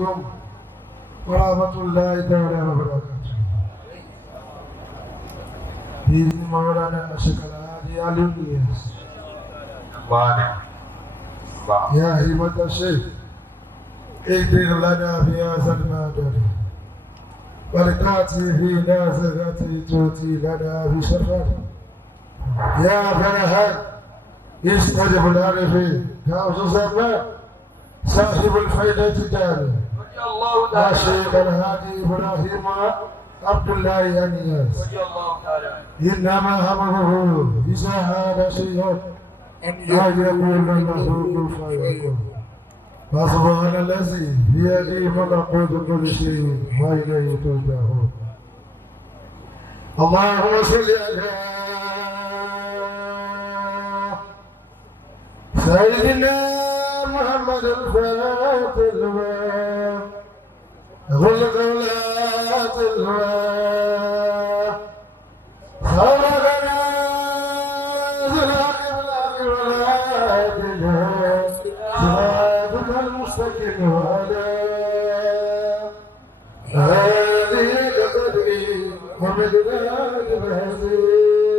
عليكم ورحمة الله تعالى وبركاته. بإذن مولانا أشهد الهادي على الياس. يا همة الشيخ اهدر لنا في هذا المادر ولتأتي في نازغة تؤتي لنا بشفر يا فرحان يستجب العارفين كأوس الزمان صاحب الفائدة الجاري يا شيخ الهادي إبراهيم عبد الله الياس إنما همه إذا هذا شيء أن يقول له كن فيكون فسبحان الذي بيده ملكوت كل شيء وإليه ترجعون. اللهم صل على سيدنا محمد الفاتح لما غلق ولاة الهوى خلقنا زراق بالأرض ولا صراطك المستقيم وعلى هذه قدري ومقدار العظيم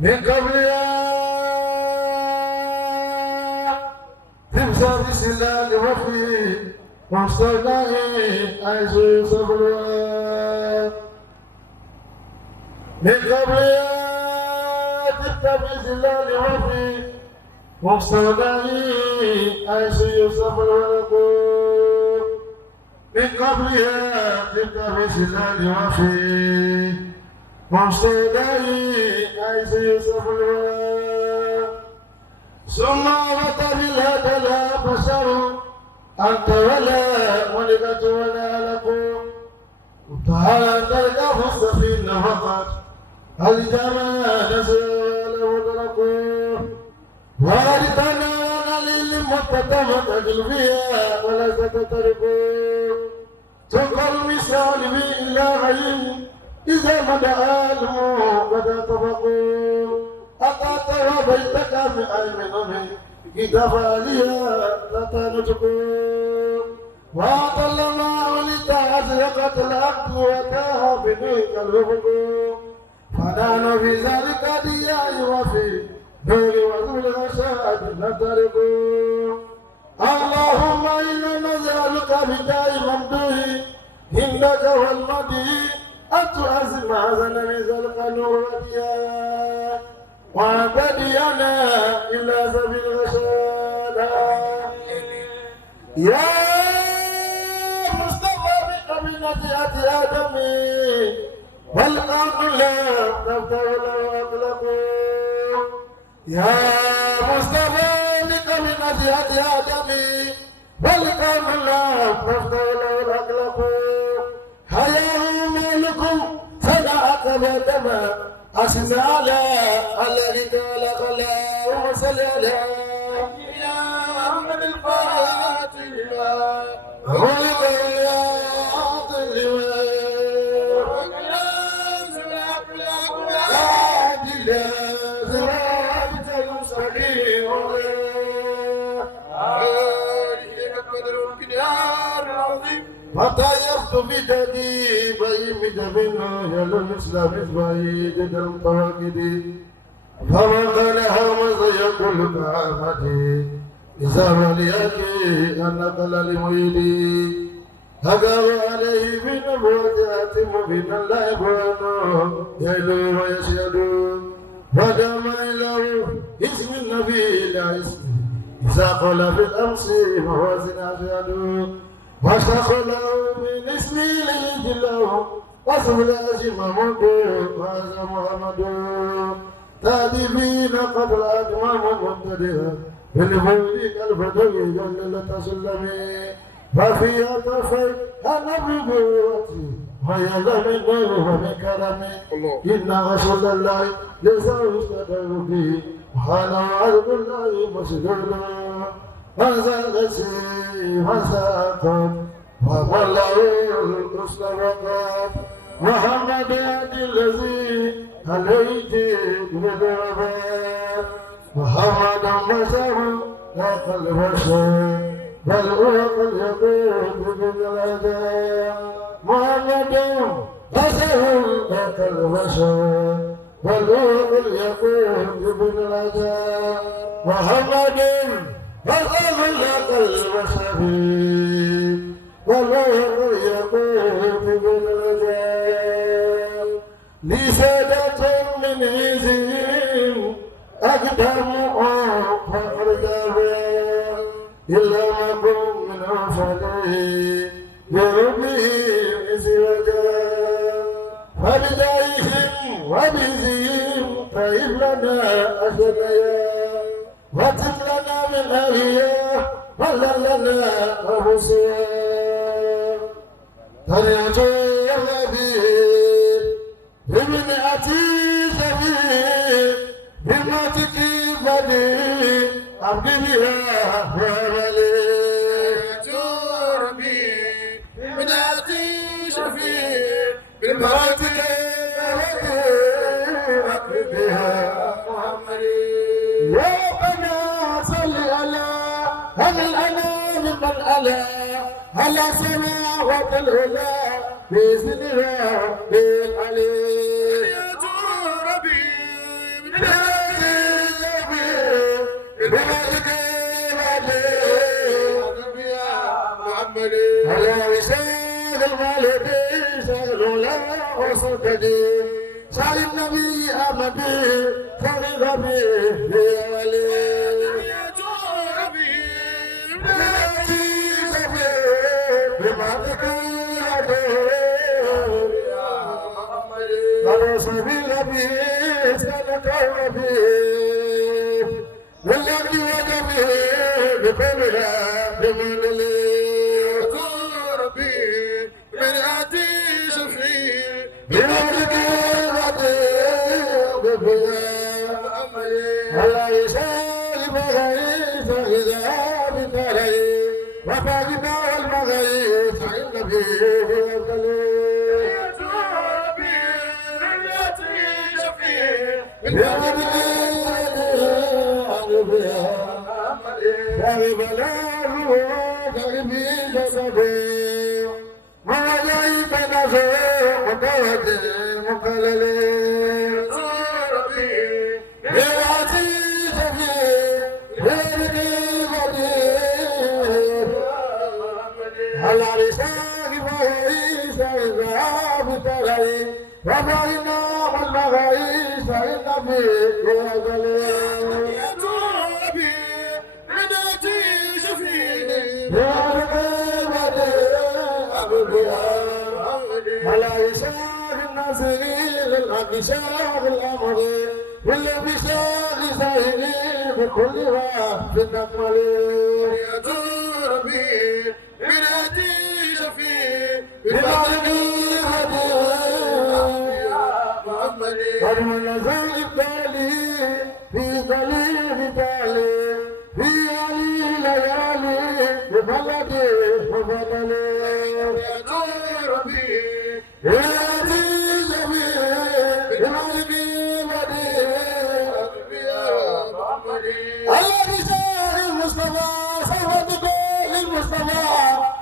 من قبل تمسى بسلال وفي مصطفى عيسى صبرا من قبل تبقى بسلال وفي مصطفى عيسى صبرا من قبلها تبقى بسلال وفي مصطفى عيسى صبرا ثم وطى بالهدى لا بشر أنت ولا ملكة ولا لكم تعالى تلقى السفينة فقط الجمال نزل ودركم وارثنا للمتتمة فيها ولا تتركوا تلقى المثال بالله إذا مدى الموت قد تفقوا أتات وبيتك من أيمنه كتاب عليها لتنتقوا وأطل الله لتعزيقة العبد وتاها بنيك الهبق فنحن في ذلك دياء وفي نور وذل الرشاد نتركوا اللهم إنا نسألك بداء ممدوح إنك والمدي أن تعزم حسن من ذلك نور ودياء وعبدينا إلى سبيل الرشاد يا مصطفى بقبيلة آدم والأرض لا تفتح له أطلق يا مصطفى بقبيلة آدم والأرض لا تفتح له أطلق هيا مالكم صنعت بدما أسمع على الذي خلق الله وصل على محمد الفاتح خلق الياط اللواء عادل صراط المستقيم آله قدر الكدار العظيم فطيرت بدني بيمد منه يلو الإسلام بعيد الطواقد فمن قالها وزيق الكعامة إذا وليكي أن قل لمريدي هقر عليه بنبوة مبينا لا يكون يلو ويشهد ودام له اسم النبي لا اسم إذا قل في الأمس موازن أشهد واشتغله من اسمي ليجله واسم الأجل محمود وهذا محمد تادبين قبل أجمام مبتدئة بالمولد الفدوي جلل تسلمي ففي طرفي النبي بوتي ويلا من نور ومن كرمي إن رسول الله لزوج تدربي وحالا عرض الله مسجولا وزلسي وساقم وظله الحسن وقف محمد الذي عليه بالربا محمد بشر لا قلب بشر والأوق اليقود بالغداء محمد بشر لك البشر والأوق اليقود بالغداء محمد بشر لك البشر والأوق اليقود بالغداء لسادة من عزهم أقدم فأرجع إلا مكم من أفضل بربه إزواجا فبدايهم وبزهم طيب لنا أجريا وتم لنا من أهليا ولا لنا أبصيا تريد الذي بمن أتي زمين بما تكيب لي أبدي بها وولي تربي بداتي شفيع بالمراتب أبدي بها محمدي يا بنا صل على هم الأنام من ألا على سماوات العلا بإذن ربي العلي يا تربي محمدي على وساد المالك سهل لا وصددي سال النبي أمدي فرغ به ولي يا تربي بمالك محمدي على سبيل به سلك ربي والذي وجبه بكلها بمنلي تربي بداتي شفيع بمالك ربي بفيا محمدي ولا يسال بغيث إذا بتلي وفاقنا المغيث عند به وكلي تربي بداتي شفيع بمالك ربي غرب الأرض غربي جسدي ما جايب نفسه مقود مقللي تربي بلاتي شفي غربي غدي على رساق فهيس إذا بتري وفاقنا والمغيس النبي وغلي تربي بداتي شفيع على يسار الناصرين الأبشار الأمر واللي بشار سائلين بكل واحد نقمل يا تربي بداتي شفيع بمعنى هدي محمدي قدم النزول التالي في ظليل تالي في علي ليالي ببلدي وبدلي يا تربي ياتي جميل بمالكي ودي يا محمدي الله بشار المصطفى صفوة كل المصطفى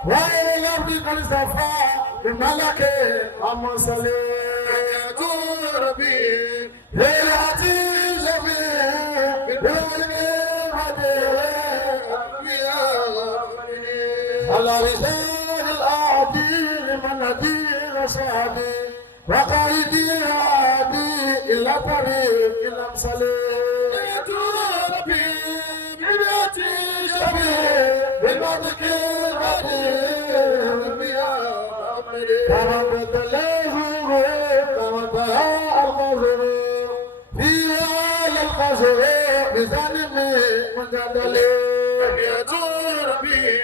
وإلى ربك الاصطفى بملك أم صلي يا تربي ياتي جميل بمالكي ودي يا محمدي على لسان الأعدي من هدي وصحبي وقائدي عادي إلى طريق الأمثلي يا تربي بداتي شفيع بمدك الغدير يا محمدي كما بدليه كما بها القصر فيها للقصر بظلم مجدلي يا تربي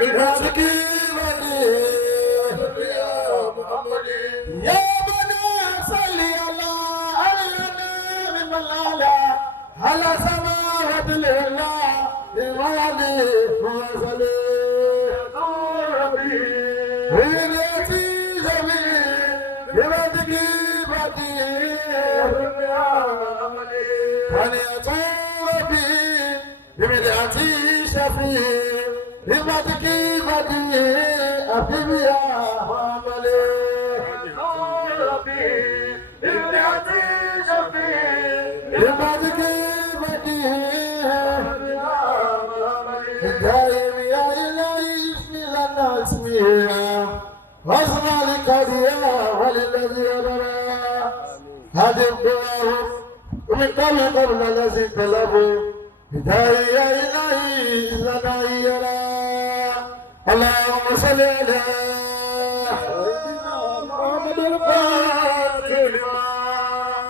بمدك الغدير يا محمدي يا بني صلي على من الأعلى على سماوات الإله بمالي وصلي بنيتي جميل بمدك بدير أن يطول بي ببدعة شفيع لمدك بدي أبي يا عملي ربي لمدك شفيع لمدك بدي أبي يا عملي دائم يا إلهي اسمي لنا اسمي واسمع لقضيا وللذي أدرى هذه الدعاء ومن قبل الذي طلبوا هداية يا إلهي لنا يرى اللهم صل على محمد الفاتح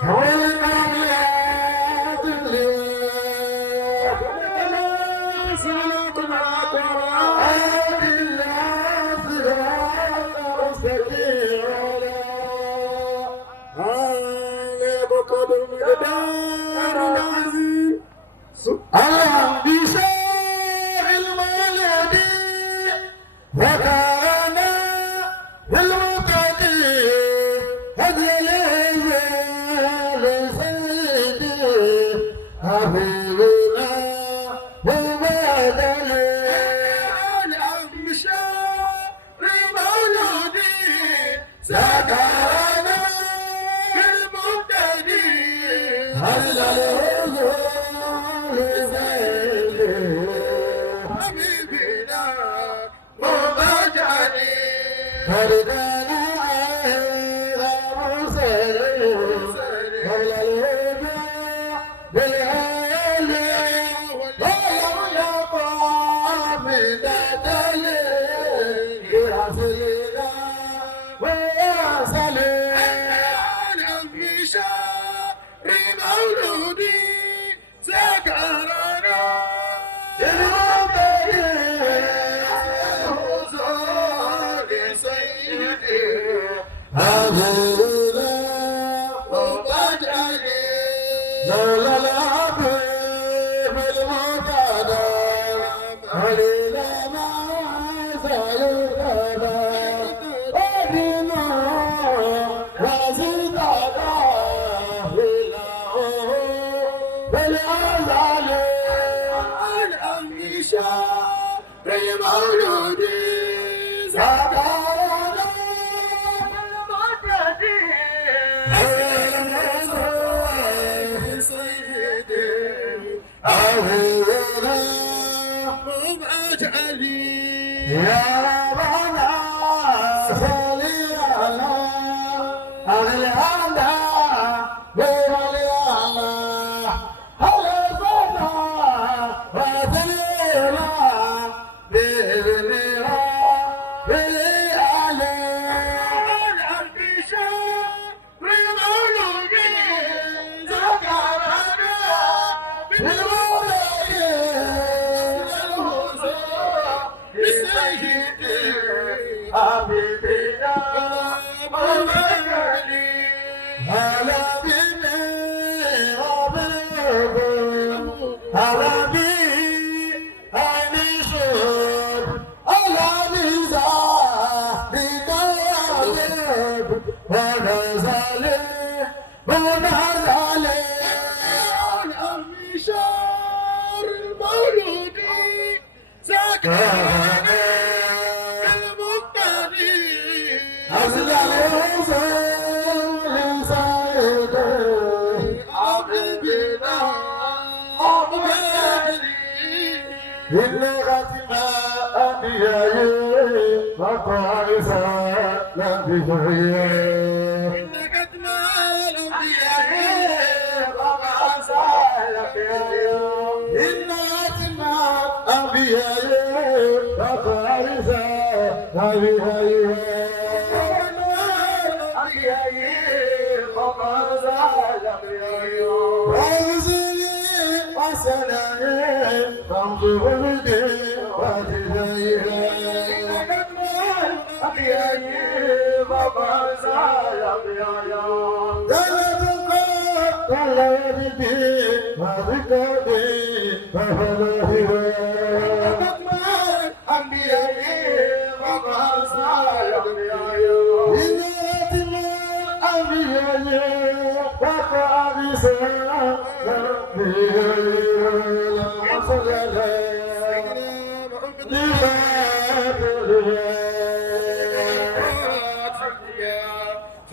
والإمام العادل اللهم بشار المولد وكان بالمقتدي هدي لسيدي حبيبنا وبدلي اللهم بشار المولد سكانا بالمقتدي هدي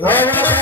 الله